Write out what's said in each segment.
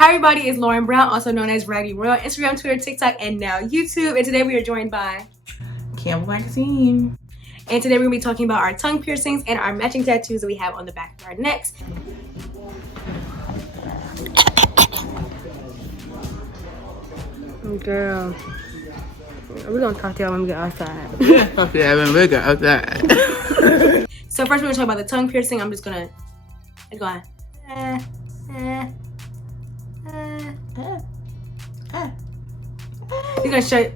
Hi everybody, it's Lauren Brown, also known as Raggedy Royal, Instagram, Twitter, TikTok, and now YouTube. And today we are joined by Campbell Magazine. And today we're going to be talking about our tongue piercings and our matching tattoos that we have on the back of our necks. Girl, we're going to talk to y'all when we get outside. Yeah, when we get outside. So first we're going to talk about the tongue piercing. I'm just going to go on. We're going to show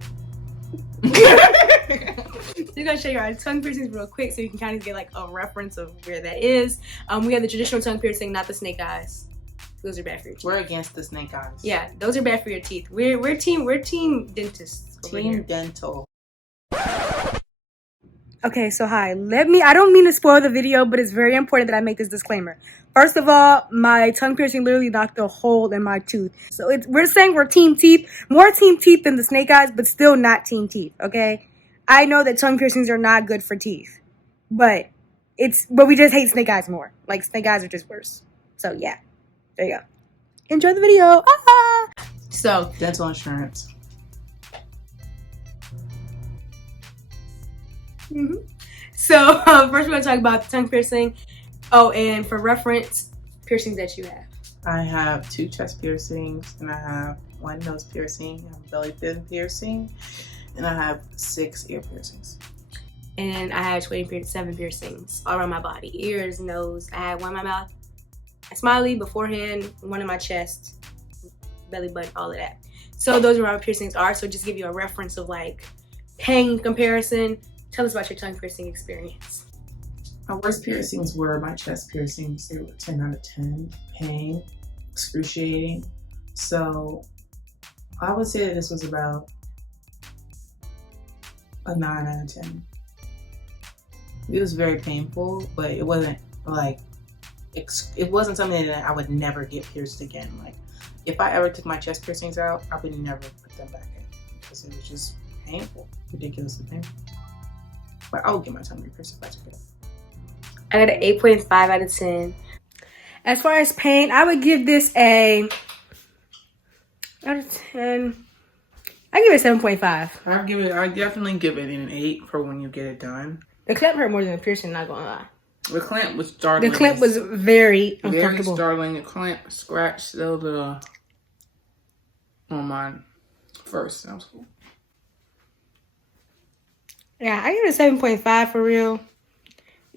We're going to show you our tongue piercings real quick so you can kind of get like a reference of where that is. We have the traditional tongue piercing, not the snake eyes. Those are bad for your teeth. We're against the snake eyes. Yeah, those are bad for your teeth. We're team dentists. Team dental. Okay, so hi. I don't mean to spoil the video, but it's very important that I make this disclaimer. First of all, my tongue piercing literally knocked a hole in my tooth. So we're saying we're team teeth. More team teeth than the snake eyes, but still not team teeth, okay? I know that tongue piercings are not good for teeth. But we just hate snake eyes more. Like, snake eyes are just worse. So yeah. There you go. Enjoy the video. Ah! So, dental insurance. So, first we're going to talk about the tongue piercing. Oh, and for reference, piercings that you have. I have 2 chest piercings, and I have 1 nose piercing, I have a belly button piercing, and I have 6 ear piercings. And I have 27 piercings all around my body. Ears, nose. I had 1 in my mouth, a smiley beforehand, 1 in my chest, belly button, all of that. So those are where my piercings are. So just give you a reference of like pain comparison. Tell us about your tongue piercing experience. My worst piercings were my chest piercings. They were 10 out of 10. Pain, excruciating. So I would say that this was about a 9 out of 10. It was very painful, but it wasn't like, it wasn't something that I would never get pierced again. Like, if I ever took my chest piercings out, I would never put them back in because it was just painful, ridiculously painful. But I would get my tongue pierced if I took it out. I got an 8.5 out of 10. As far as pain, I would give this a out of 10. I give it 7.5. I definitely give it an 8 for when you get it done. The clamp hurt more than the piercing, not gonna lie. The clamp was startling. The clamp was very uncomfortable. Very startling. The clamp scratched still on mine first. That was cool. Yeah, I give it a 7.5 for real.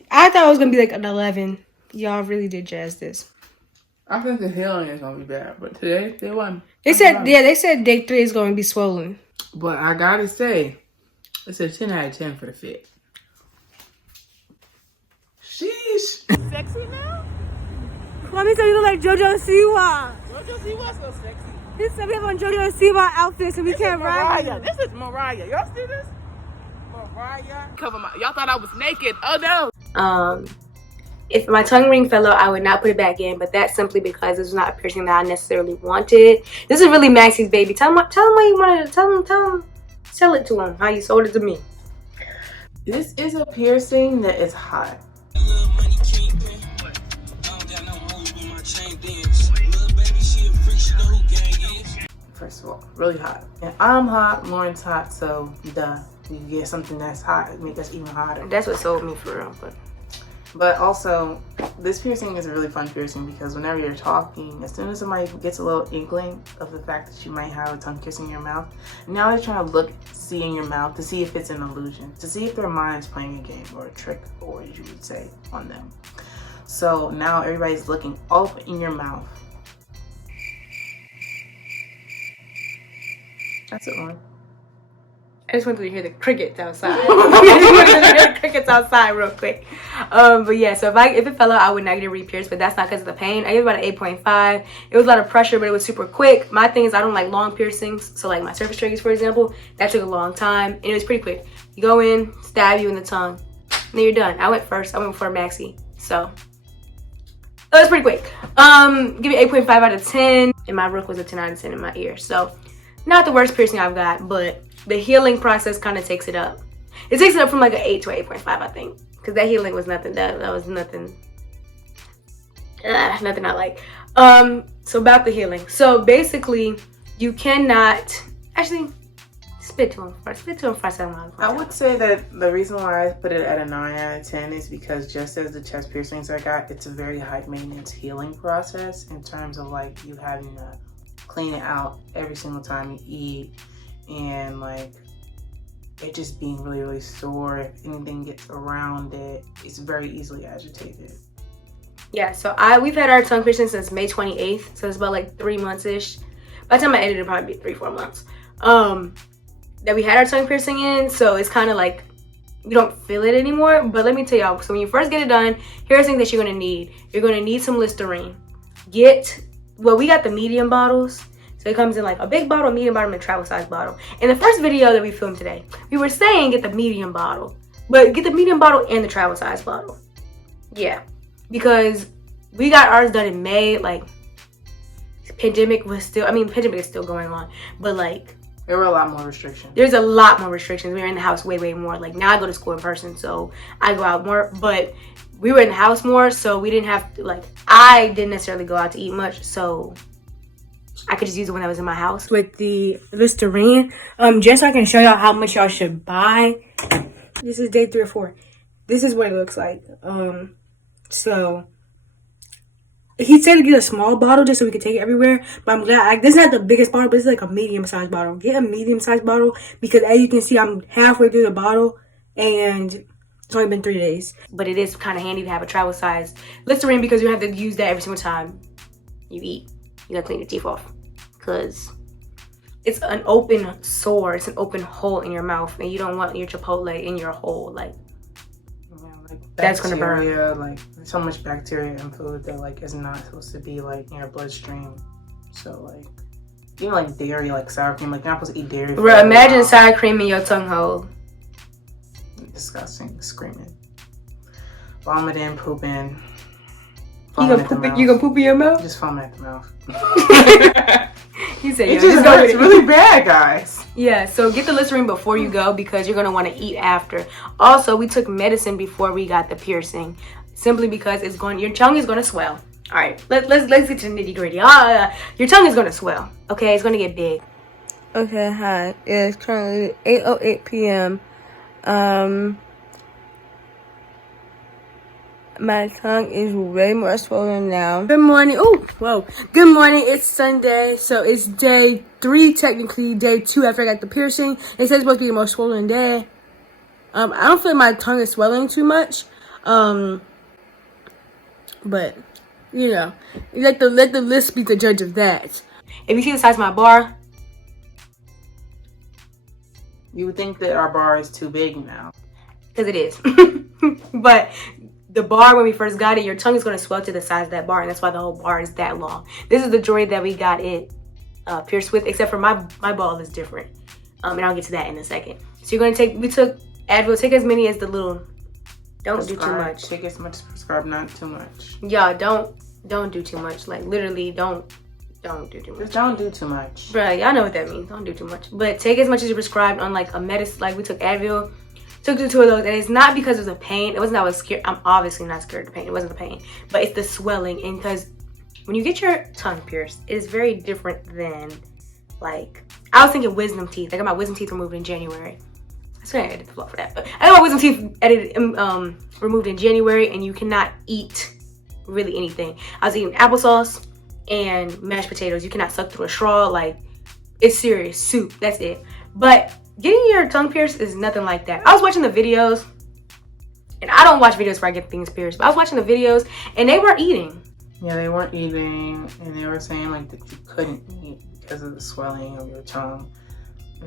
I thought it was gonna be like an 11. Y'all really did jazz this. I think the healing is gonna be bad, but today they won. They said day 3 is gonna be swollen. But I gotta say, it's a 10 out of 10 for the fit. Sheesh. Sexy now? Let me tell you, you look like JoJo Siwa. JoJo Siwa's so sexy. He said we have on JoJo Siwa outfits so we can't ride you. This is Mariah. Y'all see this? Mariah. Y'all thought I was naked. Oh no. If my tongue ring fell out, I would not put it back in, but that's simply because this was not a piercing that I necessarily wanted. This is really MACY'S baby. Tell him what you wanted to tell him. Sell it to him how you sold it to me. This is a piercing that is hot. First of all, really hot. And I'm hot, Lauren's hot, so duh. You get something that's hot, make us even hotter. That's what sold me for real. But also, this piercing is a really fun piercing because whenever you're talking, as soon as somebody gets a little inkling of the fact that you might have a tongue piercing in your mouth, now they're trying to see in your mouth to see if it's an illusion, to see if their mind's playing a game or a trick, or as you would say, on them. So now everybody's looking all up in your mouth. That's it, Lauren. I just wanted to hear the crickets outside. I just wanted to hear the crickets outside real quick. But yeah, so if it fell out, I would not get it re-pierced, but that's not because of the pain. I gave it about an 8.5. It was a lot of pressure, but it was super quick. My thing is I don't like long piercings. So like my surface tragus, for example, that took a long time, and it was pretty quick. You go in, stab you in the tongue, and then you're done. I went first. I went before Maxy. So that was pretty quick. Give it 8.5 out of 10, and my rook was a 10 out of 10 in my ear. So not the worst piercing I've got, but the healing process kind of takes it up. It takes it up from like an 8 to an 8.5, I think. Because that healing was nothing. That was nothing. Nothing I like. So about the healing. So basically, you cannot actually spit to him first. Spit to him first. I would say that the reason why I put it at a 9 out of 10 is because just as the chest piercings I got, it's a very high maintenance healing process in terms of like you having to clean it out every single time you eat, and like it just being really, really sore. If anything gets around it, it's very easily agitated. Yeah, so we've had our tongue piercing since May 28th, so it's about like 3 months-ish. By the time I edit, it'll probably be 3-4 months. That we had our tongue piercing in, so it's kind of like you don't feel it anymore. But let me tell y'all, so when you first get it done, here's things that you're gonna need. You're gonna need some Listerine. We got the medium bottles. So it comes in like a big bottle, medium bottle, and a travel size bottle. In the first video that we filmed today, we were saying get the medium bottle, but get the medium bottle and the travel size bottle. Yeah. Because we got ours done in May, like pandemic is still going on, but like there were a lot more restrictions. There's a lot more restrictions. We were in the house way more. Like now I go to school in person, so I go out more, but we were in the house more, so we didn't have to, like, I didn't necessarily go out to eat much, so I could just use the one that was in my house with the Listerine. Just so I can show y'all how much y'all should buy. This is day 3 or 4. This is what it looks like. So he said to get a small bottle just so we could take it everywhere, but I'm glad, like, this is not the biggest bottle, but it's like a medium-sized bottle. Get a medium-sized bottle because as you can see, I'm halfway through the bottle and it's only been 3 days. But it is kind of handy to have a travel size Listerine because you have to use that every single time you eat. You gotta clean your teeth off because it's an open sore, it's an open hole in your mouth, and you don't want your Chipotle in your hole, like. That's gonna burn. Like there's so much bacteria in food that like is not supposed to be like in your bloodstream. So like even like dairy, like sour cream, like you're not supposed to eat dairy. Bro, imagine sour cream in your tongue hole. Disgusting, screaming, vomiting, pooping. You gonna poop in your mouth? Just foaming at the mouth. He said, it just hurts really bad, guys. Yeah, so get the Listerine before you go because you're gonna want to eat after. Also, we took medicine before we got the piercing, simply because your tongue is gonna swell. All right, let's get to the nitty gritty. Your tongue is gonna swell. Okay, it's gonna get big. Okay, hi. It's currently 8:08 p.m. My tongue is way more swollen now. Good morning. Oh, whoa. Good morning. It's Sunday. So it's day 3, technically. Day 2 after I got the piercing. It says it's supposed to be the most swollen day. I don't feel like my tongue is swelling too much. But, you know, let the list be the judge of that. If you see the size of my bar. You would think that our bar is too big now. Because it is. But the bar, when we first got it, your tongue is going to swell to the size of that bar, and that's why the whole bar is that long. This is the jewelry that we got it pierced with, except for my ball is different, and I'll get to that in a second. So you're going to we took Advil, take as many as the little, don't do too much. Take as much as prescribed, not too much. Y'all, don't do too much. Like, literally, don't do too much. Just don't do too much. Bruh, y'all know what that means. Don't do too much. But take as much as you prescribed on, like, a medicine. Like, we took Advil. Took the 2 of those, and it's not because of the pain. It wasn't that I was scared. I'm obviously not scared of the pain. It wasn't the pain, but it's the swelling. And because when you get your tongue pierced, it is very different than, like, I was thinking wisdom teeth. I got my wisdom teeth removed in January. I swear I edit the vlog for that, but I got my wisdom teeth removed in January, and you cannot eat really anything. I was eating applesauce and mashed potatoes. You cannot suck through a straw. Like, it's serious. Soup. That's it. But getting your tongue pierced is nothing like that. I was watching the videos, and I don't watch videos where I get things pierced, but I was watching the videos, and they weren't eating. Yeah, they weren't eating, and they were saying, like, that you couldn't eat because of the swelling of your tongue.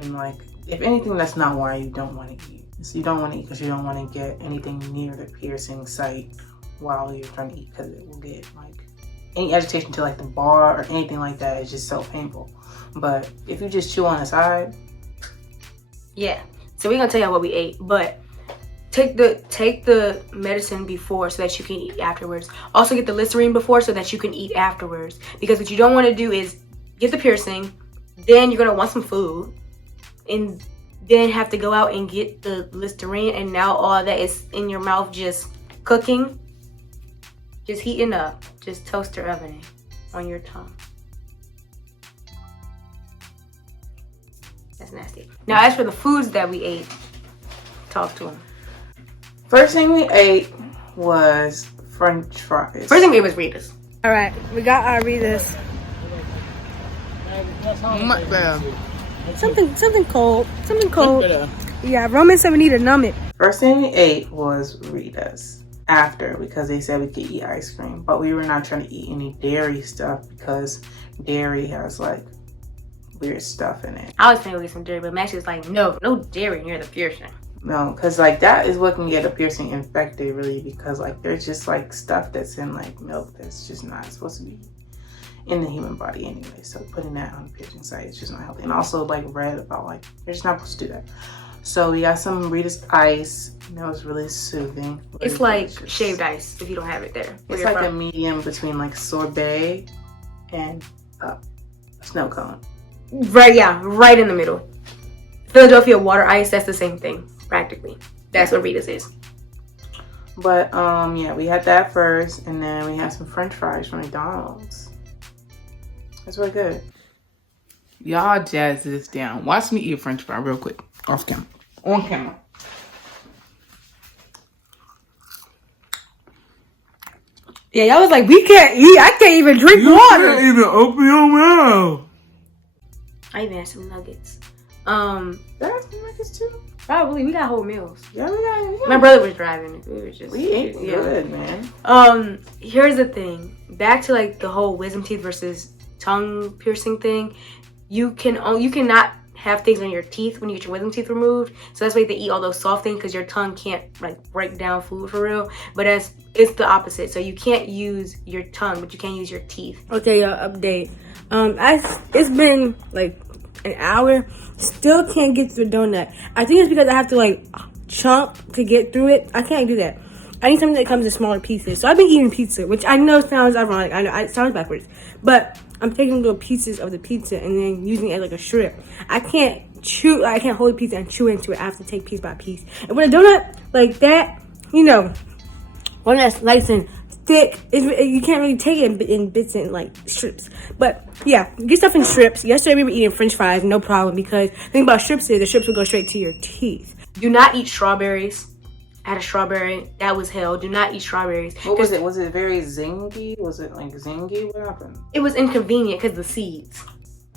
And, like, if anything, that's not why you don't want to eat. So you don't want to eat because you don't want to get anything near the piercing site while you're trying to eat, because it will get, like, any agitation to, like, the bar or anything like that is just so painful. But if you just chew on the side, yeah, so we're gonna tell y'all what we ate, but take the medicine before so that you can eat afterwards. Also get the Listerine before so that you can eat afterwards, because what you don't want to do is get the piercing, then you're gonna want some food, and then have to go out and get the Listerine, and now all that is in your mouth just cooking, just heating up, just toaster ovening. on your tongue. That's nasty. Now, as for the foods that we ate, talk to them. First thing we ate was French fries. First thing we ate was Rita's. All right, we got our Rita's. Something cold. Something cold. Yeah, Roman said we need to numb it. First thing we ate was Rita's. After, because they said we could eat ice cream, but we were not trying to eat any dairy stuff because dairy has like weird stuff in it. I was thinking we'd get some dairy, but Max was like, no dairy near the piercing. No, because like that is what can get a piercing infected, really, because like there's just like stuff that's in like milk that's just not supposed to be in the human body anyway. So putting that on the piercing site is just not healthy. And also like read about like you're just not supposed to do that. So we got some Rita's ice. And that was really soothing. It's like shaved ice if you don't have it there. It's like a medium between like sorbet and snow cone. Right, yeah, right in the middle. Philadelphia water ice, that's the same thing, practically. That's what Rita's is. But yeah, we had that first, and then we had some French fries from McDonald's. That's really good. Y'all jazz this down. Watch me eat a French fry real quick. Off camera. On camera. Yeah, y'all was like, we can't eat. I can't even drink water. You can't even open your mouth. I even had some nuggets. That has some nuggets too? Probably. We got whole meals. Yeah, we got. My brother was driving. We ate good, man. Here's the thing. Back to like the whole wisdom teeth versus tongue piercing thing. You cannot have things on your teeth when you get your wisdom teeth removed. So that's why you have to eat all those soft things because your tongue can't like break down food for real. But it's the opposite. So you can't use your tongue, but you can use your teeth. Okay, y'all, update. It's been like an hour. Still can't get through the donut. I think it's because I have to like chomp to get through it. I can't do that. I need something that comes in smaller pieces. So I've been eating pizza, which I know sounds ironic. I know it sounds backwards, but I'm taking little pieces of the pizza and then using it as like a strip. I can't hold a pizza and chew into it. I have to take piece by piece. And with a donut like that, you know, one that's nice and thick, you can't really take it in bits and like strips. But yeah, get stuff in strips. Yesterday we were eating French fries, no problem, because the thing about strips is the strips will go straight to your teeth. Do not eat strawberries. I had a strawberry. That was hell. Do not eat strawberries. What was it? Was it very zingy? Was it like zingy? What happened? It was inconvenient because the seeds.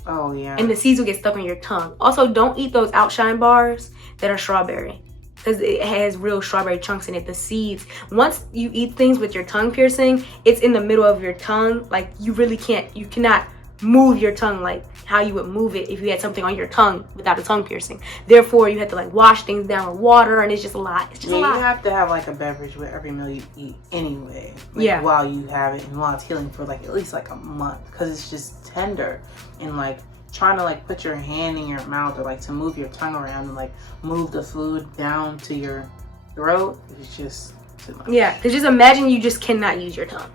Oh, yeah. And the seeds will get stuck in your tongue. Also, don't eat those Outshine bars that are strawberry because it has real strawberry chunks in it. The seeds. Once you eat things with your tongue piercing, it's in the middle of your tongue. Like, you cannot move your tongue like how you would move it if you had something on your tongue without a tongue piercing. Therefore, you have to like wash things down with water, and it's just a lot. It's just a lot. You have to have like a beverage with every meal you eat anyway. Like, yeah. While you have it and while it's healing for like at least like a month, because it's just tender, and like trying to like put your hand in your mouth or like to move your tongue around and like move the food down to your throat is just too much. Yeah, because just imagine you just cannot use your tongue.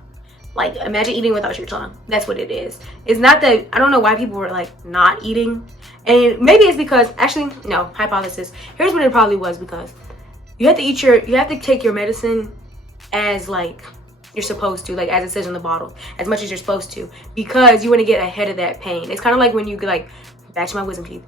Like, imagine eating without your tongue. That's what it is. It's not that, I don't know why people were like not eating. And maybe it's because, actually, no, hypothesis. Here's what it probably was, because you have to take your medicine as like you're supposed to, like as it says on the bottle, as much as you're supposed to, because you want to get ahead of that pain. It's kind of like when you like, back to my wisdom teeth.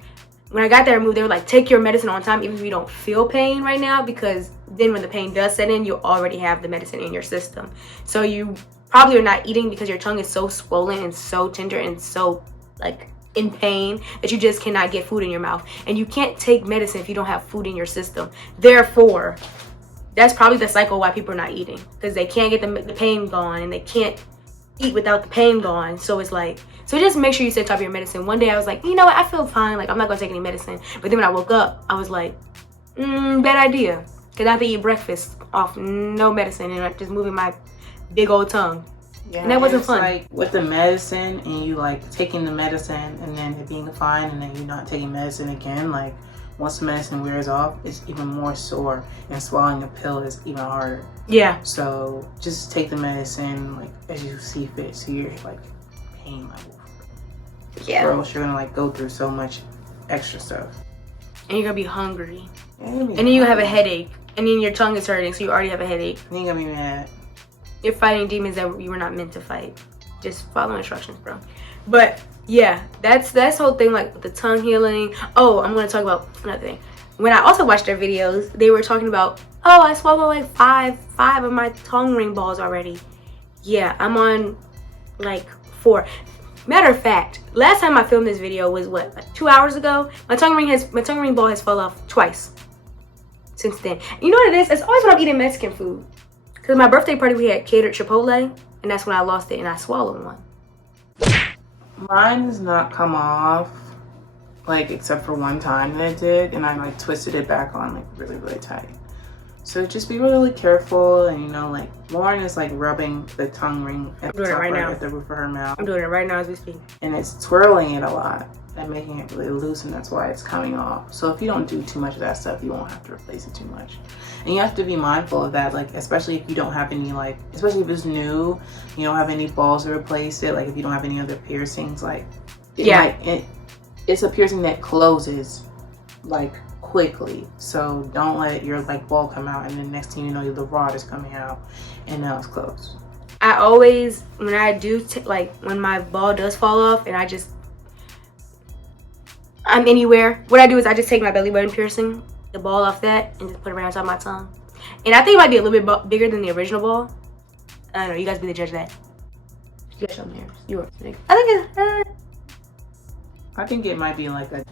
When I got that removed, they were like, take your medicine on time even if you don't feel pain right now, because then when the pain does set in, you already have the medicine in your system. So you probably are not eating because your tongue is so swollen and so tender and so like in pain that you just cannot get food in your mouth. And you can't take medicine if you don't have food in your system. Therefore, that's probably the cycle why people are not eating, because they can't get the pain gone and they can't eat without the pain gone. So it's like, so just make sure you stay on top of your medicine. One day I was like, you know what, I feel fine, like I'm not gonna take any medicine. But then when I woke up, I was like, bad idea, because I have to eat breakfast off no medicine and I'm just moving my big old tongue. Yeah, and that wasn't fun. Like with the medicine and you like taking the medicine and then it being fine and then you're not taking medicine again, like once the medicine wears off, it's even more sore and swallowing a pill is even harder. Yeah. So just take the medicine like as you see fit to your like pain level. Yeah. Or else you're gonna like go through so much extra stuff. And you're gonna be hungry. And then you have a headache. And then your tongue is hurting, so you already have a headache. And you're gonna be mad. You're fighting demons that you were not meant to fight. Just follow instructions, bro. But yeah, that's whole thing, like the tongue healing. Oh, I'm gonna talk about another thing. When I also watched their videos, they were talking about, oh, I swallowed like five of my tongue ring balls already. Yeah, I'm on like 4. Matter of fact, last time I filmed this video was what, like 2 hours ago. My tongue ring ball has fallen off twice since then. You know what it is? It's always when I'm eating Mexican food. Cause my birthday party we had catered Chipotle, and that's when I lost it and I swallowed one. Mine has not come off, like, except for one time that it did, and I like twisted it back on like really, really tight. So just be really careful, and you know, like Lauren is like rubbing the tongue ring at the top right now at the roof of her mouth. I'm doing it right now as we speak. And it's twirling it a lot and making it really loose, and that's why it's coming off. So if you don't do too much of that stuff, you won't have to replace it too much. And you have to be mindful of that, like especially if you don't have any, like, especially if it's new, you don't have any balls to replace it, like if you don't have any other piercings, like it's a piercing that closes like quickly. So don't let your like ball come out and then next thing you know the rod is coming out and now it's closed. I always, when I do like when my ball does fall off and I'm anywhere, what I do is I just take my belly button piercing, the ball off that, and just put it right on top of my tongue. And I think it might be a little bit bigger than the original ball. I don't know, you guys be the judge of that. You guys show me yours. I think it might be like a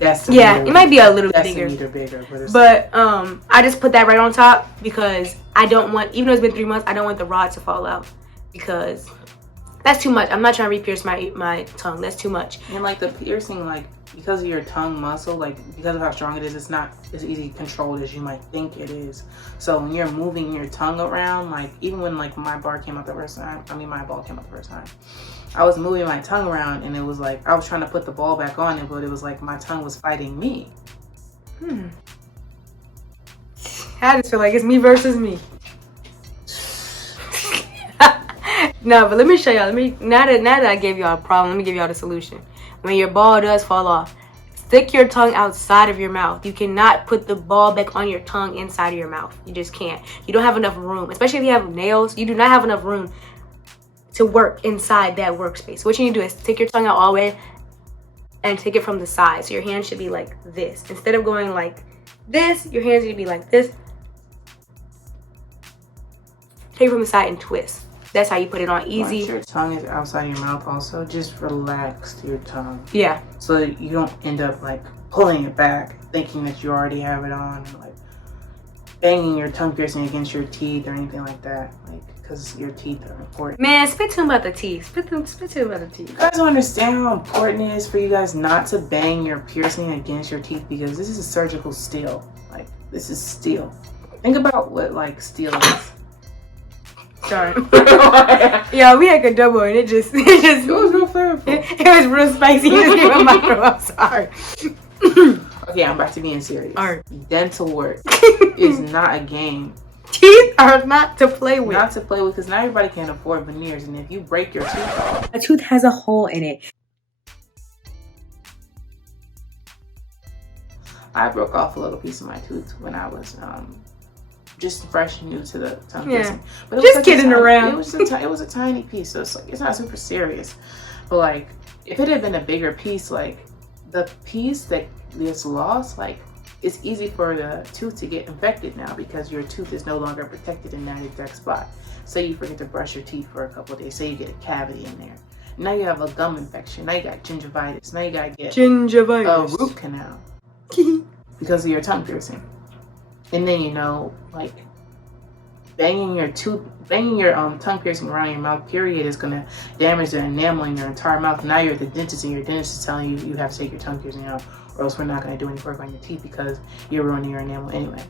decimeter. Yeah, it might be a little bit bigger. But I just put that right on top because I don't want, even though it's been 3 months, I don't want the rod to fall out because that's too much. I'm not trying to re-pierce my tongue. That's too much. And like the piercing, like because of your tongue muscle, like because of how strong it is, it's not as easy controlled as you might think it is. So when you're moving your tongue around, like even when like my ball came out the first time, I was moving my tongue around and it was like I was trying to put the ball back on it, but it was like my tongue was fighting me. I just feel like it's me versus me. No, but let me show y'all. Now that I gave y'all a problem, let me give y'all the solution. When your ball does fall off, stick your tongue outside of your mouth. You cannot put the ball back on your tongue inside of your mouth. You just can't. You don't have enough room, especially if you have nails. You do not have enough room to work inside that workspace. What you need to do is take your tongue out all the way and take it from the side. So your hand should be like this. Instead of going like this, your hands need to be like this. Take it from the side and twist. That's how you put it on easy. Once your tongue is outside your mouth also, just relax your tongue. Yeah. So you don't end up like pulling it back, thinking that you already have it on, like banging your tongue piercing against your teeth or anything like that. Like, because your teeth are important. Man, spit to him about the teeth. Spit to him about the teeth. You guys don't understand how important it is for you guys not to bang your piercing against your teeth because this is a surgical steel. Like, this is steel. Think about what like steel is. Sorry. Yeah, we had a double and it was real flavorful. It was real spicy. It just came out my throat. I'm sorry. Okay, I'm back to being serious. All right. Dental work is not a game. Teeth are not to play with. Not to play with because not everybody can afford veneers, and if you break your tooth off, a tooth has a hole in it. I broke off a little piece of my tooth when I was just fresh new to the tongue piercing. But it just was kidding around. It was a tiny piece, so it's like it's not super serious. But like, if it had been a bigger piece, like the piece that gets lost, like it's easy for the tooth to get infected now because your tooth is no longer protected in that exact spot. Say you forget to brush your teeth for a couple of days. Say you get a cavity in there. Now you have a gum infection. Now you got gingivitis. Now you gotta get a root canal because of your tongue piercing. And then, you know, like banging your tongue piercing around your mouth, period, is gonna damage the enamel in your entire mouth. Now you're at the dentist and your dentist is telling you have to take your tongue piercing out or else we're not gonna do any work on your teeth because you're ruining your enamel anyway.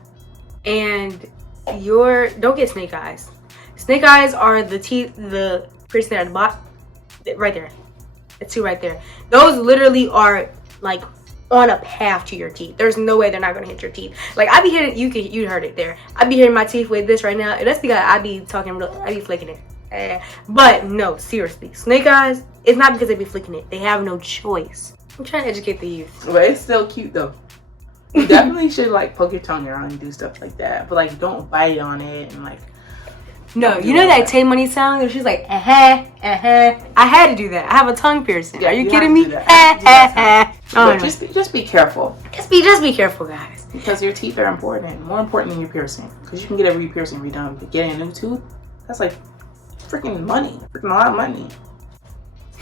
And don't get snake eyes. Snake eyes are the teeth, the piercing at the bottom, right there. The two right there. Those literally are like on a path to your teeth. There's no way they're not gonna hit your teeth. Like I be hitting, you heard it there. I be hitting my teeth with this right now, and that's because I be flicking it. But no, seriously, snake eyes. It's not because they be flicking it. They have no choice. I'm trying to educate the youth. But it's still cute though. You definitely should like poke your tongue around and do stuff like that. But like don't bite on it and like No, you know that Tay Money song where she's like, I had to do that. I have a tongue piercing. Yeah, Are you kidding me? Oh, just be careful. Just be careful, guys. Because your teeth are important. More important than your piercing. Because you can get a re-piercing redone. But getting a new tooth, that's like freaking money. Freaking a lot of money.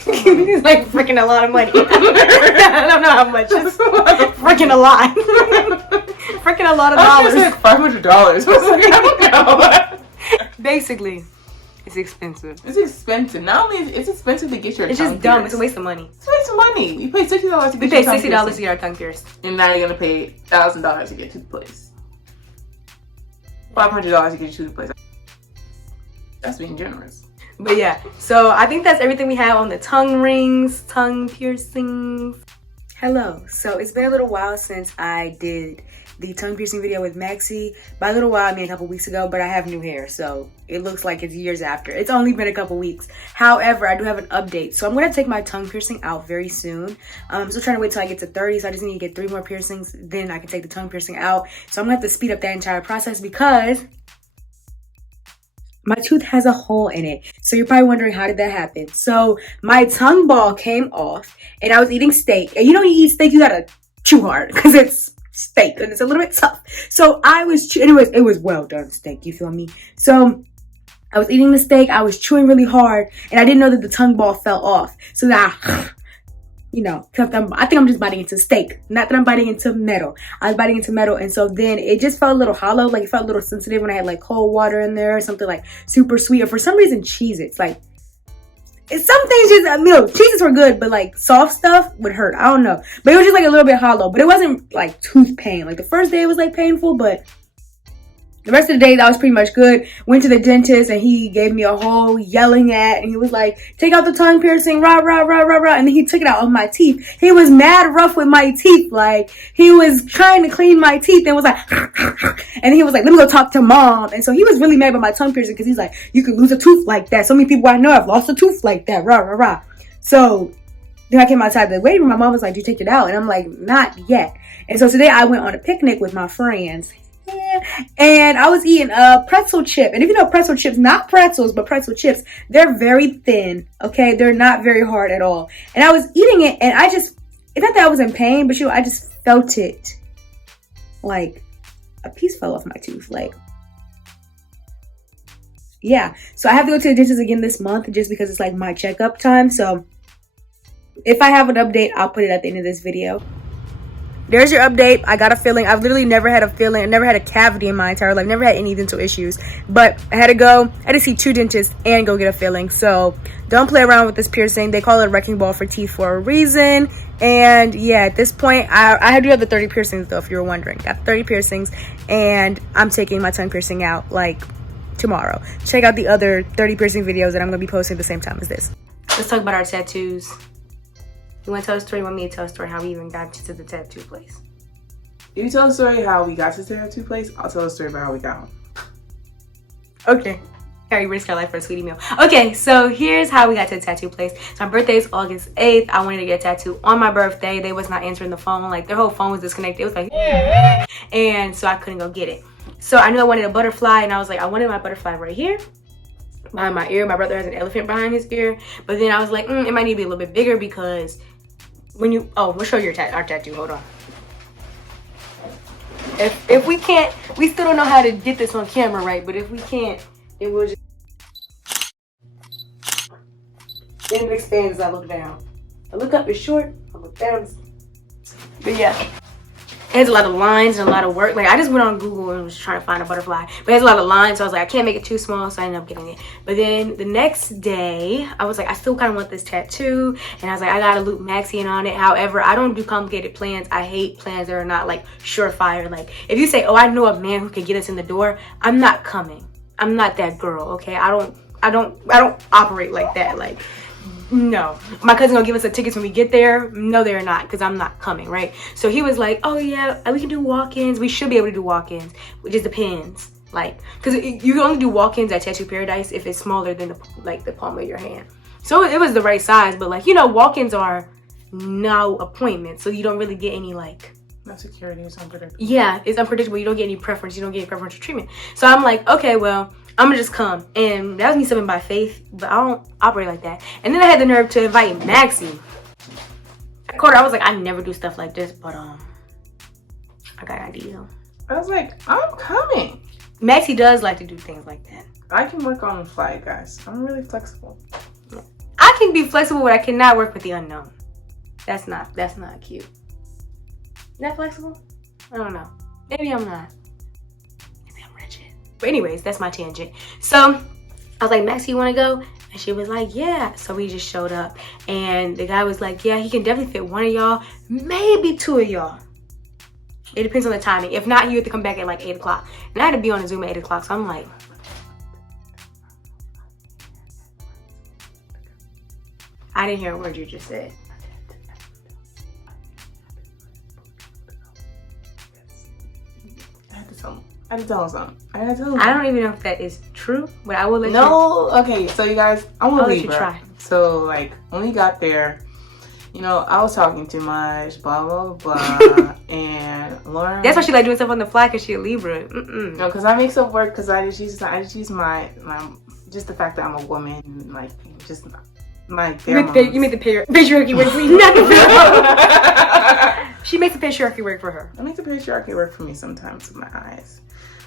It's like freaking a lot of money. I don't know how much. It's freaking a lot. Freaking a lot of dollars. It's like $500. I don't know. Basically, it's expensive. It's expensive. Not only is it's expensive to get your it's tongue just dumb. pierced. It's a waste of money. It's a waste of money. You pay $60 to get your tongue pierced. We paid $60 to get our tongue pierced. And now you're gonna pay $1,000 to get tooth placed. $500 to get your tooth placed. That's being generous. But yeah, so I think that's everything we have on the tongue rings, tongue piercings. Hello. So it's been a little while since I did the tongue piercing video with Maxy. By a little while, I mean a couple weeks ago, but I have new hair, so it looks like it's years after. It's only been a couple weeks. However, I do have an update. So I'm gonna take my tongue piercing out very soon. I'm still trying to wait till I get to 30, so I just need to get 3 more piercings, then I can take the tongue piercing out. So I'm gonna have to speed up that entire process because my tooth has a hole in it. So you're probably wondering, how did that happen? So my tongue ball came off and I was eating steak. And you know, you eat steak, you gotta chew hard because it's steak and it's a little bit tough. So I was anyways, it was well done steak, you feel me? So I was eating the steak, I was chewing really hard, and I didn't know that the tongue ball fell off. So now, you know, I think I'm just biting into steak. Not that I'm biting into metal. I was biting into metal, and so then it just felt a little hollow. Like, it felt a little sensitive when I had like cold water in there or something like super sweet. Or for some reason, Cheez-Its. Like, some things just, Cheez-Its were good, but like soft stuff would hurt. I don't know. But it was just like a little bit hollow. But it wasn't like tooth pain. Like the first day it was like painful, but the rest of the day, that was pretty much good. Went to the dentist and he gave me a whole yelling at, and he was like, take out the tongue piercing, rah, rah, rah, rah, rah. And then he took it out of my teeth. He was mad rough with my teeth. Like, he was trying to clean my teeth and was like, and he was like, let me go talk to mom. And so he was really mad about my tongue piercing because he's like, you could lose a tooth like that. So many people I know have lost a tooth like that, rah, rah, rah. So then I came outside the waiting room. My mom was like, do you take it out? And I'm like, not yet. And so today I went on a picnic with my friends. And I was eating a pretzel chip. And if you know pretzel chips, not pretzels, but pretzel chips, they're very thin, okay? They're not very hard at all. And I was eating it, and it's not that I was in pain, but I just felt it. Like, a piece fell off my tooth. Like, yeah. So I have to go to the dentist again this month just because it's like my checkup time. So if I have an update, I'll put it at the end of this video. There's your update. I got a filling. I've literally never had a filling. I never had a cavity in my entire life. Never had any dental issues. But I had to go. I had to see 2 dentists and go get a filling. So don't play around with this piercing. They call it a wrecking ball for teeth for a reason. And yeah, at this point, I do have the 30 piercings though, if you were wondering. Got 30 piercings, and I'm taking my tongue piercing out like tomorrow. Check out the other 30 piercing videos that I'm going to be posting at the same time as this. Let's talk about our tattoos. You want to tell a story? You want me to tell a story how we even got to the tattoo place? If you tell the story how we got to the tattoo place, I'll tell the story about how we got home. Okay. Harry risked our life for a sweetie meal. Okay, so here's how we got to the tattoo place. So my birthday is August 8th. I wanted to get a tattoo on my birthday. They was not answering the phone. Like, their whole phone was disconnected. It was like, and so I couldn't go get it. So I knew I wanted a butterfly, and I was like, I wanted my butterfly right here behind my ear. My brother has an elephant behind his ear. But then I was like, it might need to be a little bit bigger because when you, we'll show you our tattoo. Hold on. If we can't, we still don't know how to get this on camera right, but if we can't, it will just, then it expands as I look down. I look up, it's short, I look down, but yeah. It has a lot of lines and a lot of work. Like, I just went on Google and was trying to find a butterfly. But it has a lot of lines, so I was like, I can't make it too small, so I ended up getting it. But then the next day, I was like, I still kind of want this tattoo. And I was like, I gotta loop Maxy in on it. However, I don't do complicated plans. I hate plans that are not, like, surefire. Like, if you say, oh, I know a man who can get us in the door, I'm not coming. I'm not that girl, okay? I don't operate like that. Like, no, my cousin gonna give us the tickets when we get there. No, they're not, because I'm not coming, right? So he was like, oh yeah, we can do walk-ins. We should be able to do walk-ins. It just depends, like, because you can only do walk-ins at Tattoo Paradise if it's smaller than the palm of your hand. So it was the right size, but like, you know, walk-ins are no appointments, so you don't really get any like, no security, it's unpredictable. Yeah, it's unpredictable. You don't get any preference. You don't get any preferential treatment. So I'm like, okay, well, I'm gonna just come. And that was me stepping by faith, but I don't operate like that. And then I had the nerve to invite Maxie. I called her, I was like, I never do stuff like this, but I got an idea. I was like, I'm coming. Maxie does like to do things like that. I can work on the fly, guys. I'm really flexible. I can be flexible, but I cannot work with the unknown. That's not cute. Is that flexible? I don't know. Maybe I'm not. Maybe I'm rigid. But anyways, that's my tangent. So I was like, Maxie, you want to go? And she was like, yeah. So we just showed up. And the guy was like, yeah, he can definitely fit one of y'all. Maybe two of y'all. It depends on the timing. If not, you have to come back at like 8 o'clock. And I had to be on a Zoom at 8 o'clock. So I'm like, I didn't hear a word you just said. I had to tell him something. I had to tell him. I don't even know if that is true, but I will let you. No, okay, so you guys, I'm gonna I'll let leave you her. try. So like when we got there, you know, I was talking too much, blah blah blah, and Lauren. That's why she like doing stuff on the fly, because she a Libra. No, because I make stuff work because I just use my just the fact that I'm a woman, like just my pheromones. You make the patriarchy work for you. Not the pheromones. She makes the patriarchy work for her. I make the patriarchy work for me sometimes with my eyes.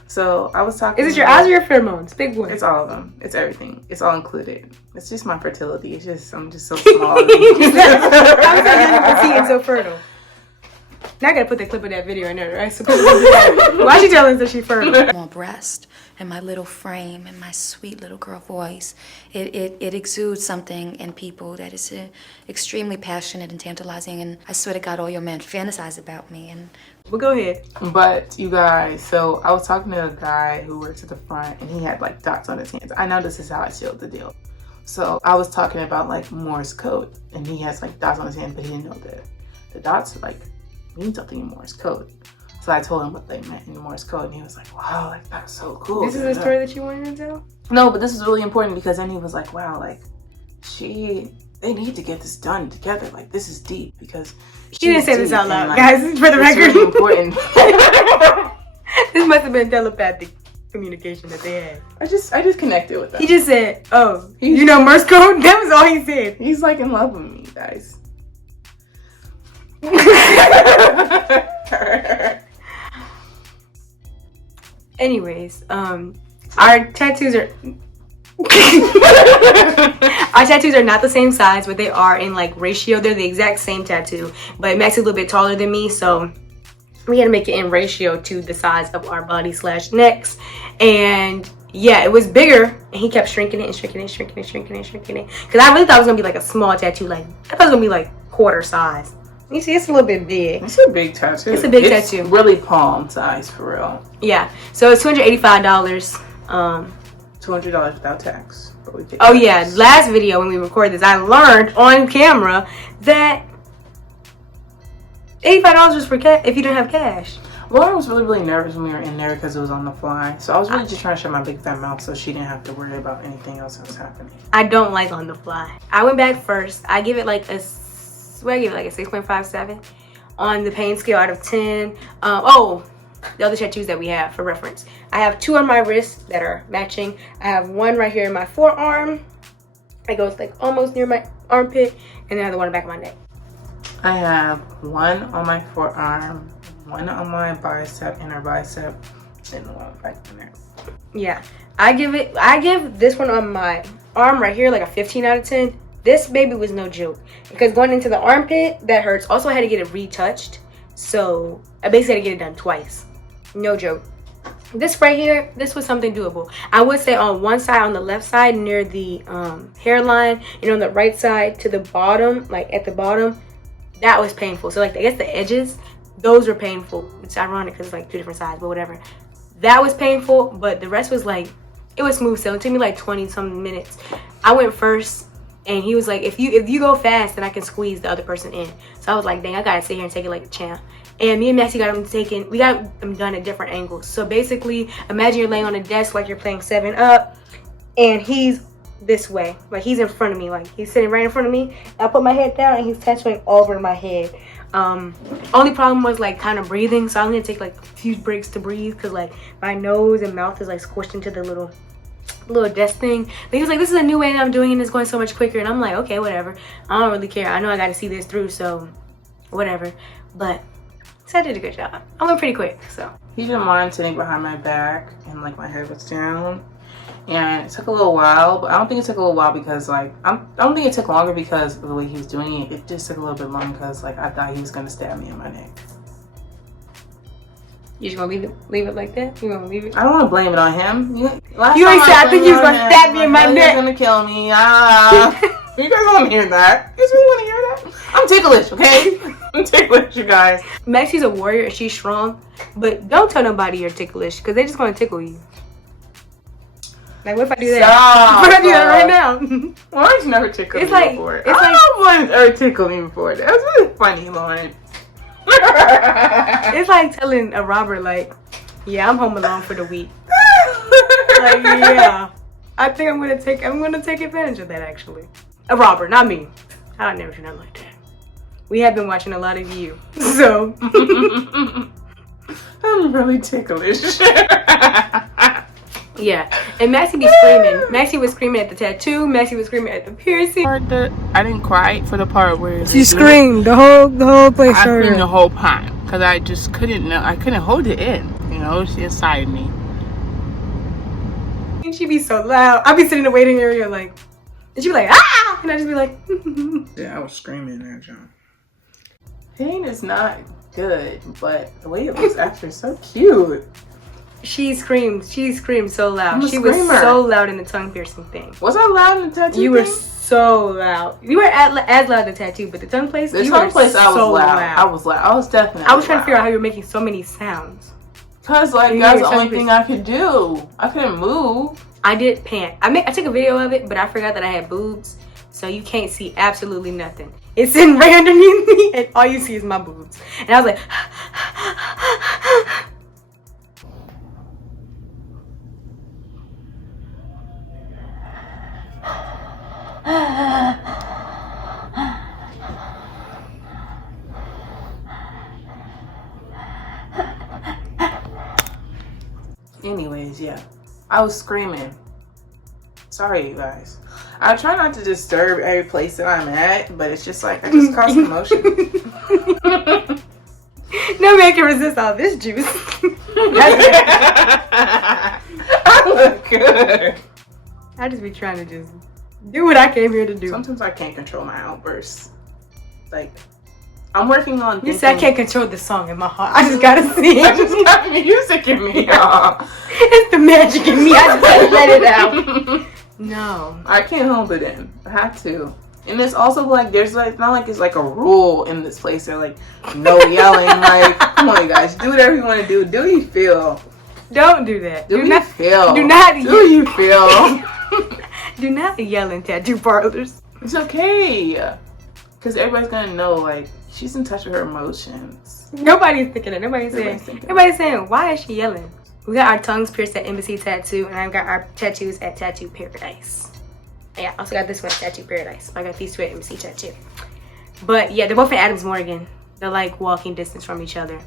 So I was talking. Is it your eyes or your pheromones? Big one. It's all of them. It's everything. It's all included. It's just my fertility. It's just I'm just so small. I'm so young and so fertile. Now I gotta put the clip of that video in there, right? So why she telling us that she's fertile? My breast and my little frame and my sweet little girl voice, it exudes something in people that is extremely passionate and tantalizing. And I swear to God, all your men fantasize about me. And Well, go ahead. But you guys, so I was talking to a guy who works at the front, and he had like dots on his hands. I know this is how I sealed the deal. So I was talking about like Morse code, and he has like dots on his hand, but he didn't know that the dots like mean something in Morse code. So I told him what they meant in Morse code, and he was like, wow, like that's so cool. This is a story that you wanted to tell? No, but this is really important because then he was like, wow, like they need to get this done together. Like this is deep because She didn't say this out loud, like, guys. For the record, it's really important. This must have been telepathic communication that they had. I just connected with them. He just said, "Oh, you know Morse code." That was all he said. He's like in love with me, guys. Anyways, our tattoos are our tattoos are not the same size, but they are in like ratio. They're the exact same tattoo, but Max is a little bit taller than me, so we had to make it in ratio to the size of our body / necks. And yeah, it was bigger, and he kept shrinking it and shrinking it, shrinking it, shrinking it, shrinking it. Because I really thought it was gonna be like a small tattoo, like I thought it was gonna be like quarter size. You see, it's a little bit big. It's a big tattoo. It's a big tattoo. Really palm size for real. Yeah, so it's $285. $200 without tax. But we Oh yeah, last video when we recorded this, I learned on camera that $85 was for cash if you didn't have cash. Lauren was really, really nervous when we were in there because it was on the fly. So I was really just trying to shut my big fat mouth so she didn't have to worry about anything else that was happening. I don't like on the fly. I went back first. I give it like a 6.57 on the pain scale out of 10. The other tattoos that we have for reference. I have 2 on my wrist that are matching. I have 1 right here in my forearm. It goes like almost near my armpit, and then I have the one in the back of my neck. I have 1 on my forearm, 1 on my bicep, inner bicep, and the one back in there. Yeah, I give this one on my arm right here like a 15 out of 10. This baby was no joke because going into the armpit, that hurts. Also, I had to get it retouched, so I basically had to get it done twice. No joke. This right here, this was something doable. I would say on one side, on the left side near the hairline, and on the right side to the bottom, like at the bottom, that was painful. So like I guess the edges, those were painful. It's ironic because it's like 2 different sides, but whatever. That was painful, but the rest was like, it was smooth sailing. It took me like 20 some minutes. I went first, and he was like, if you go fast, then I can squeeze the other person in. So I was like, dang, I gotta sit here and take it like a champ. And me and Maxie got them done at different angles. So basically, imagine you're laying on a desk like you're playing 7-Up, and he's this way, like he's in front of me, like he's sitting right in front of me. I put my head down, and he's tattooing over my head. Only problem was like kind of breathing, so I'm gonna take like a few breaks to breathe because like my nose and mouth is like squished into the little little desk thing. But he was like, this is a new way that I'm doing it, and it's going so much quicker. And I'm like, okay, whatever. I don't really care. I know I got to see this through, so whatever. But so I did a good job. I went pretty quick, so. He didn't mind sitting behind my back and like my head was down. And it took a little while, but I don't think it took a little while because like, I don't think it took longer because of the way he was doing it. It just took a little bit longer because like I thought he was gonna stab me in my neck. You just gonna leave it like that? You gonna leave it? I don't want to blame it on him. You ain't said I think he was gonna stab me in my neck. He's gonna kill me. You guys want to hear that? You guys really want to hear that? I'm ticklish, okay? I'm ticklish, you guys. Maxie's a warrior and she's strong, but don't tell nobody you're ticklish because they're just gonna tickle you. Like, what if I do that? Stop. What if I do that right now? Lauren's never tickled me before. It's like Lauren's ever tickled me before. That's really funny, Lauren. It's like telling a robber, like, yeah, I'm home alone for the week. Like, yeah, I think I'm gonna take advantage of that. Actually, a robber, not me. I would never do nothing like that. We have been watching a lot of you, so I'm really ticklish. Yeah, and Maxie be screaming. Maxie was screaming at the tattoo. Maxie was screaming at the piercing. I didn't cry for the part where She screamed the whole place. I screamed the whole time because I just couldn't know. I couldn't hold it in. You know, she inside me. And she be so loud. I'd be sitting in the waiting area like, and she'd be like, ah, and I'd just be like, yeah, I was screaming that, John. Pain is not good, but the way it looks after is so cute. She screamed so loud. She screamer. was so loud in the tongue piercing thing. Was I loud in the tattoo You thing? were so loud. You were as loud in the tattoo, but the tongue place, The you tongue were place, I was so loud. loud. I was loud. I was definitely I was trying to figure out loud. how you were making so many sounds. Cause like You that's were the only tongue thing I could do. I couldn't move. I did pant. I took a video of it, but I forgot that I had boobs, so you can't see absolutely nothing. It's sitting right underneath me, and all you see is my boobs. And I was like, Anyways, yeah. I was screaming. Sorry, you guys. I try not to disturb every place that I'm at, but it's just like I just cause commotion. no man can resist all this juice. I look good. I just be trying to just do what I came here to do. Sometimes I can't control my outbursts. Like, I'm working on You said I can't control the song in my heart. I just gotta sing. I just got music in me, y'all. It's the magic in me. I just gotta let it out. No. I can't hold it in. I have to. And it's also like, there's like, it's not like it's like a rule in this place. They're like, no yelling. Like, come on, you guys. Do whatever you want to do. Do you feel? Don't do that. Do you feel? Do not. Do you feel? Do not yell in tattoo parlors. It's okay. Because everybody's going to know, like, she's in touch with her emotions. Nobody's thinking it. Nobody's saying, why is she yelling? We got our tongues pierced at Embassy Tattoo, and I've got our tattoos at Tattoo Paradise. Yeah, I also got this one at Tattoo Paradise. I got these two at Embassy Tattoo. But yeah, they're both in Adams Morgan. They're like walking distance from each other.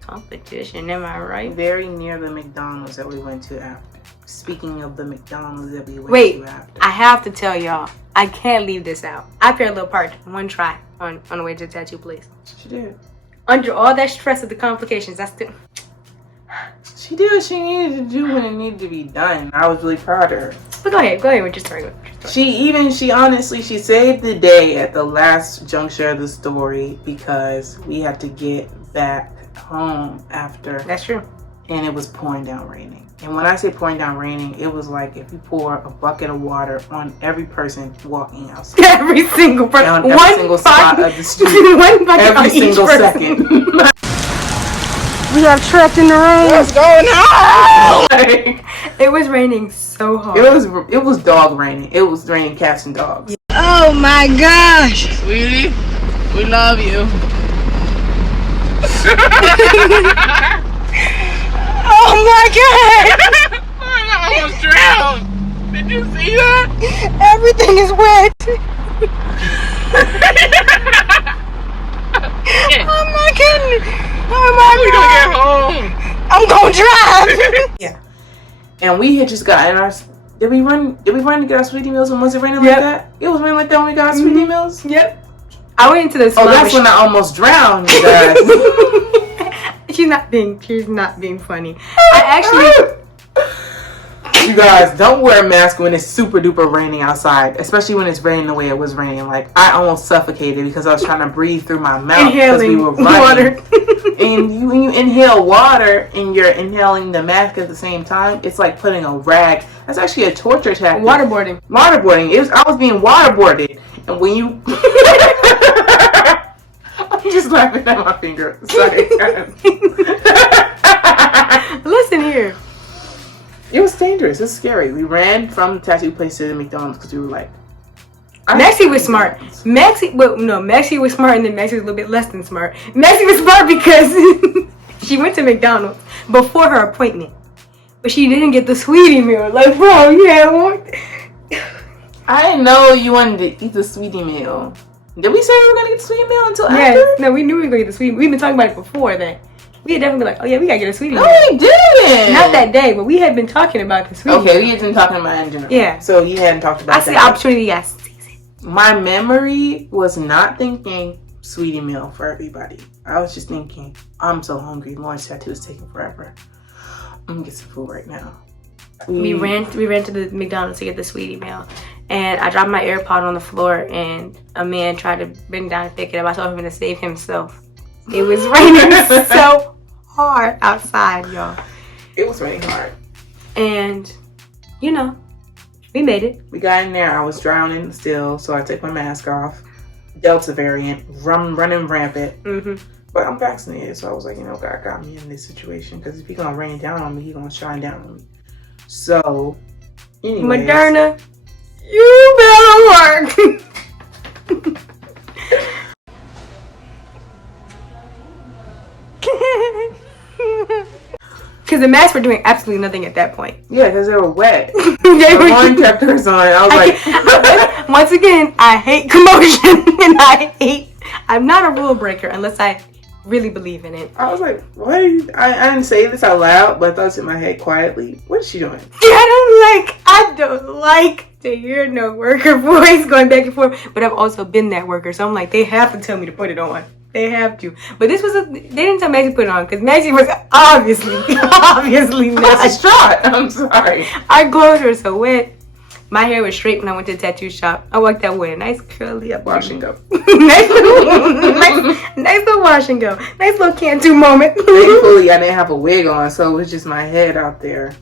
Competition, am I right? Very near the McDonald's that we went to after. Speaking of the McDonald's that we went to after. I have to tell y'all, I can't leave this out. I played a little part, one try on the way to the tattoo place. She did. Under all that stress of the complications, I still... She did what she needed to do when it needed to be done. I was really proud of her. But go ahead with your story. She honestly saved the day at the last juncture of the story because we had to get back home after. That's true. And it was pouring down raining. And when I say pouring down raining, it was like if you pour a bucket of water on every person walking outside. Every single person. On every single spot of the street. Every single second. We have trapped in the rain. What's going on? Like, it was raining so hard. It was dog raining. It was raining cats and dogs. Oh my gosh. Sweetie, we love you. Oh my god. I almost drowned. Did you see that? Everything is wet. Oh my goodness. Oh my we god. gonna get home. I'm gonna drive. Yeah. And we had just gotten our. Did we run to get our sweetie meals? And was it raining like that? It was raining like that when we got our sweetie meals. Yep. I went into the. Oh, that's when I almost drowned, you guys. She's not being funny. I actually. You guys, don't wear a mask when it's super duper raining outside, especially when it's raining the way it was raining. Like, I almost suffocated because I was trying to breathe through my mouth because we were running. Water. And when you inhale water and you're inhaling the mask at the same time, it's like putting a rag. That's actually a torture tactic. Waterboarding. I was being waterboarded. And when you... I'm just laughing at my finger. Sorry. Listen here. It was dangerous. It was scary. We ran from the tattoo place to the McDonald's because we were like... Maxie was smart. Maxie was smart, and then Maxie was a little bit less than smart. Maxie was smart because she went to McDonald's before her appointment. But she didn't get the sweetie meal. Like, bro, you had one. I didn't know you wanted to eat the sweetie meal. Did we say we were going to get the sweetie meal until after? No, we knew we were going to get the sweetie meal. We've been talking about it before that. We had definitely been like, oh yeah, we gotta get a sweetie meal. No, we didn't. Not that day, but we had been talking about the sweetie meal. Okay, we had been talking about it in general. Yeah. So you hadn't talked about I see opportunity, yes. My memory was not thinking sweetie meal for everybody. I was just thinking, I'm so hungry. Lauren's tattoo is taking forever. I'm gonna get some food right now. We ran to the McDonald's to get the sweetie meal, and I dropped my AirPod on the floor, and a man tried to bend down and pick it up. I told him to save himself. It was raining so hard outside, y'all. It was raining hard. And, you know, we made it. We got in there. I was drowning still, so I took my mask off. Delta variant, running rampant. Mm-hmm. But I'm vaccinated, so I was like, you know, God got me in this situation. Because if He's going to rain down on me, He's going to shine down on me. So, anyways. Moderna, you better work. Because the masks were doing absolutely nothing at that point. Yeah, because they were wet. One kept hers on. I was like... Once again, I hate commotion. And I'm not a rule breaker unless I really believe in it. I was like, what are you... I didn't say this out loud, but I thought it was in my head quietly. What is she doing? I don't like to hear no worker voice going back and forth. But I've also been that worker. So I'm like, they have to tell me to put it on. They have to. But this was they didn't tell Maxie to put it on because Maxie was obviously not. That's distraught. I'm sorry. Our clothes were so wet. My hair was straight when I went to the tattoo shop. I walked out with a nice curly up wash and go. nice little wash and go. Nice little Cantu moment. Thankfully, I didn't have a wig on, so it was just my head out there.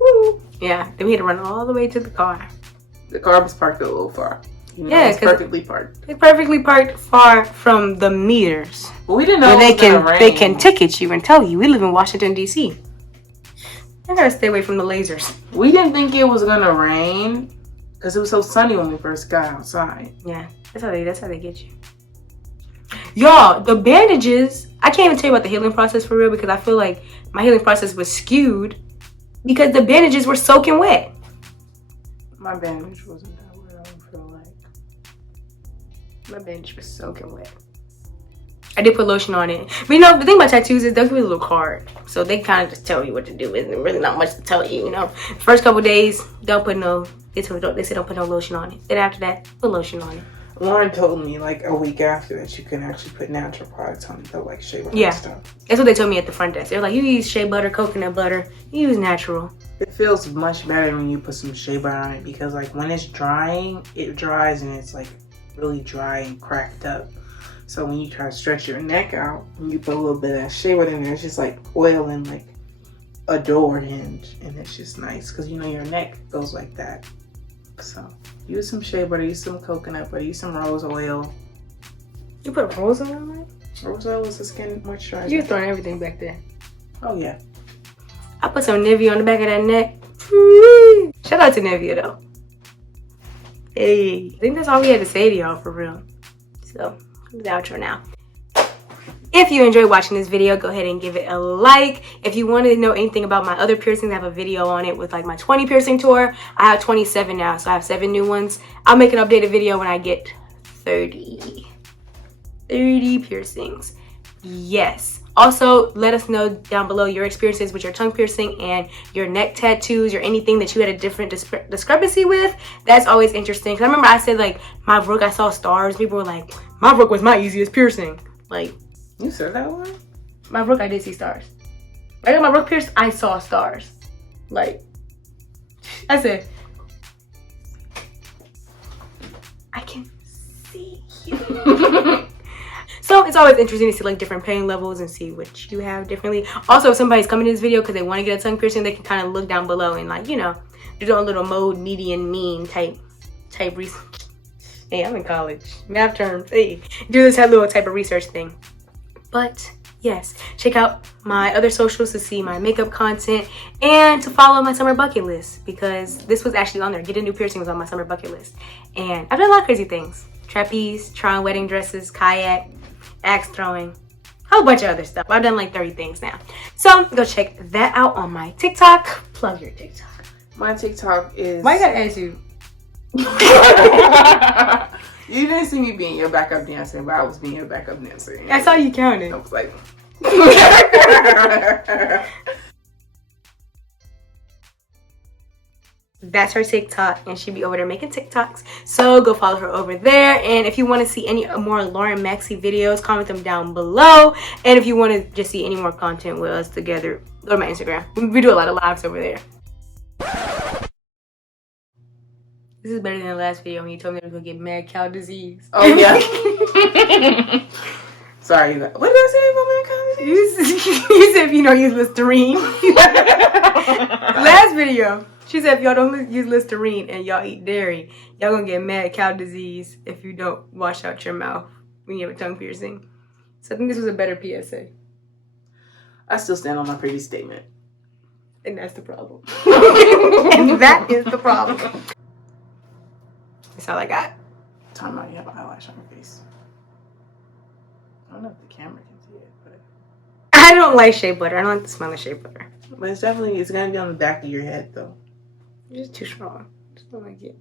Woo. Yeah. Then we had to run all the way to the car. The car was parked a little far. Yeah, it's perfectly parked. It's perfectly parked far from the meters. But we didn't know they can ticket you and tell you. We live in Washington D.C. I gotta stay away from the lasers. We didn't think it was gonna rain because it was so sunny when we first got outside. Yeah, that's how they get you. Y'all, the bandages. I can't even tell you about the healing process for real because I feel like my healing process was skewed because the bandages were soaking wet. My bandage wasn't that wet. I don't feel like. My bandage was soaking wet. I did put lotion on it. But you know, the thing about tattoos is they'll give you a little card. So they kind of just tell you what to do. There's really not much to tell you, you know. First couple days, they said don't put no lotion on it. Then after that, put lotion on it. Lauren told me like a week after that you can actually put natural products on it, though, like shea butter and stuff. That's what they told me at the front desk. They're like, you use shea butter, coconut butter, you use natural. It feels much better when you put some shea butter on it because like when it's drying, it dries and it's like really dry and cracked up. So when you try to stretch your neck out, and you put a little bit of that shea butter in there, it's just like oil and like a door hinge, and it's just nice because you know your neck goes like that. So use some shea butter, use some coconut butter, use some rose oil. You put rose oil on it? Rose oil is a skin moisturizer. You're throwing everything back there. Oh yeah. I put some Nivea on the back of that neck. Shout out to Nivea though. Hey, I think that's all we had to say to y'all for real. So, the outro now. If you enjoyed watching this video, go ahead and give it a like. If you wanted to know anything about my other piercings, I have a video on it with like my 20 piercing tour. I have 27 now, so I have 7 new ones. I'll make an updated video when I get 30 piercings. Yes. Also, let us know down below your experiences with your tongue piercing and your neck tattoos or anything that you had a different discrepancy with. That's always interesting. Because I remember I said, like, my rook, I saw stars. People were like, my rook was my easiest piercing. Like, You said that one? my rook, I did see stars. I got my rook pierced, I saw stars. Like, I said, I can see you. So it's always interesting to see like different pain levels and see what you have differently. Also, if somebody's coming to this video because they want to get a tongue piercing, they can kind of look down below and, like, you know, do a little mode, median, mean type research. Hey, I'm in college. Math terms. Hey, do this little type of research thing. But yes, check out my other socials to see my makeup content and to follow my summer bucket list, because this was actually on there. Get a new piercing was on my summer bucket list. And I've done a lot of crazy things. Trapeze, trying wedding dresses, kayak, axe throwing, a whole bunch of other stuff. I've done like 30 things now. So go check that out on my TikTok. Plug your TikTok. My TikTok is... Why you gotta ask you? You didn't see me being your backup dancer, but I was being your backup dancer. I saw you counting. I was like... That's her TikTok, and she be over there making TikToks. So go follow her over there. And if you want to see any more Lauren Maxey videos, comment them down below. And if you want to just see any more content with us together, go to my Instagram. We do a lot of lives over there. This is better than the last video when you told me I was gonna get mad cow disease. Oh yeah. Sorry. What did I say about mad cow disease? You said if you don't use Listerine. Last video. She said if y'all don't use Listerine and y'all eat dairy, y'all gonna get mad cow disease if you don't wash out your mouth when you have a tongue piercing. So I think this was a better PSA. I still stand on my previous statement. And that's the problem. And that is the problem. That's all I got. Time out, you have an eyelash on your face. I don't know if the camera can see it, but... I don't like shea butter. I don't like the smell of shea butter. But it's definitely, it's gonna be on the back of your head though. It's just too strong. I just don't like it.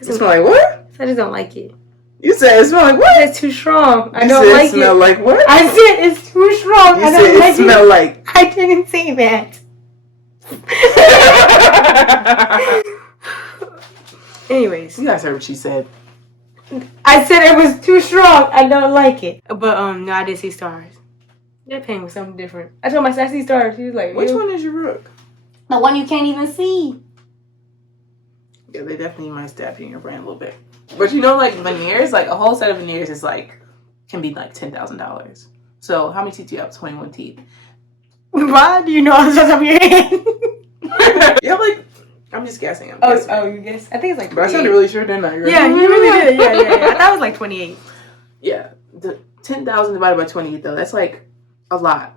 It smell like what? I just don't like it. You said it smell like what? It's too strong. I You don't said like it smell it. like what? I said it's too strong. You I said don't it like smell it. like... I didn't say that. Anyways, You guys heard what she said. I said it was too strong. I don't like it. But no, I did see stars. That pain was something different. I told my sister I see stars. She was like, Which "Ew." one is your rook? The one you can't even see. Yeah, they definitely might stab you in your brain a little bit. But you know, like veneers, like a whole set of veneers is like, can be like $10,000. So how many teeth do you have? 21 teeth. Why do you know all the stuff on your head? Yeah, like, I'm just guessing. Oh, you guess? I think it's like 28. But I sounded really sure, didn't I? Yeah, you really did. Yeah. I thought it was like 28. Yeah, the 10,000 divided by 28 though, that's like a lot.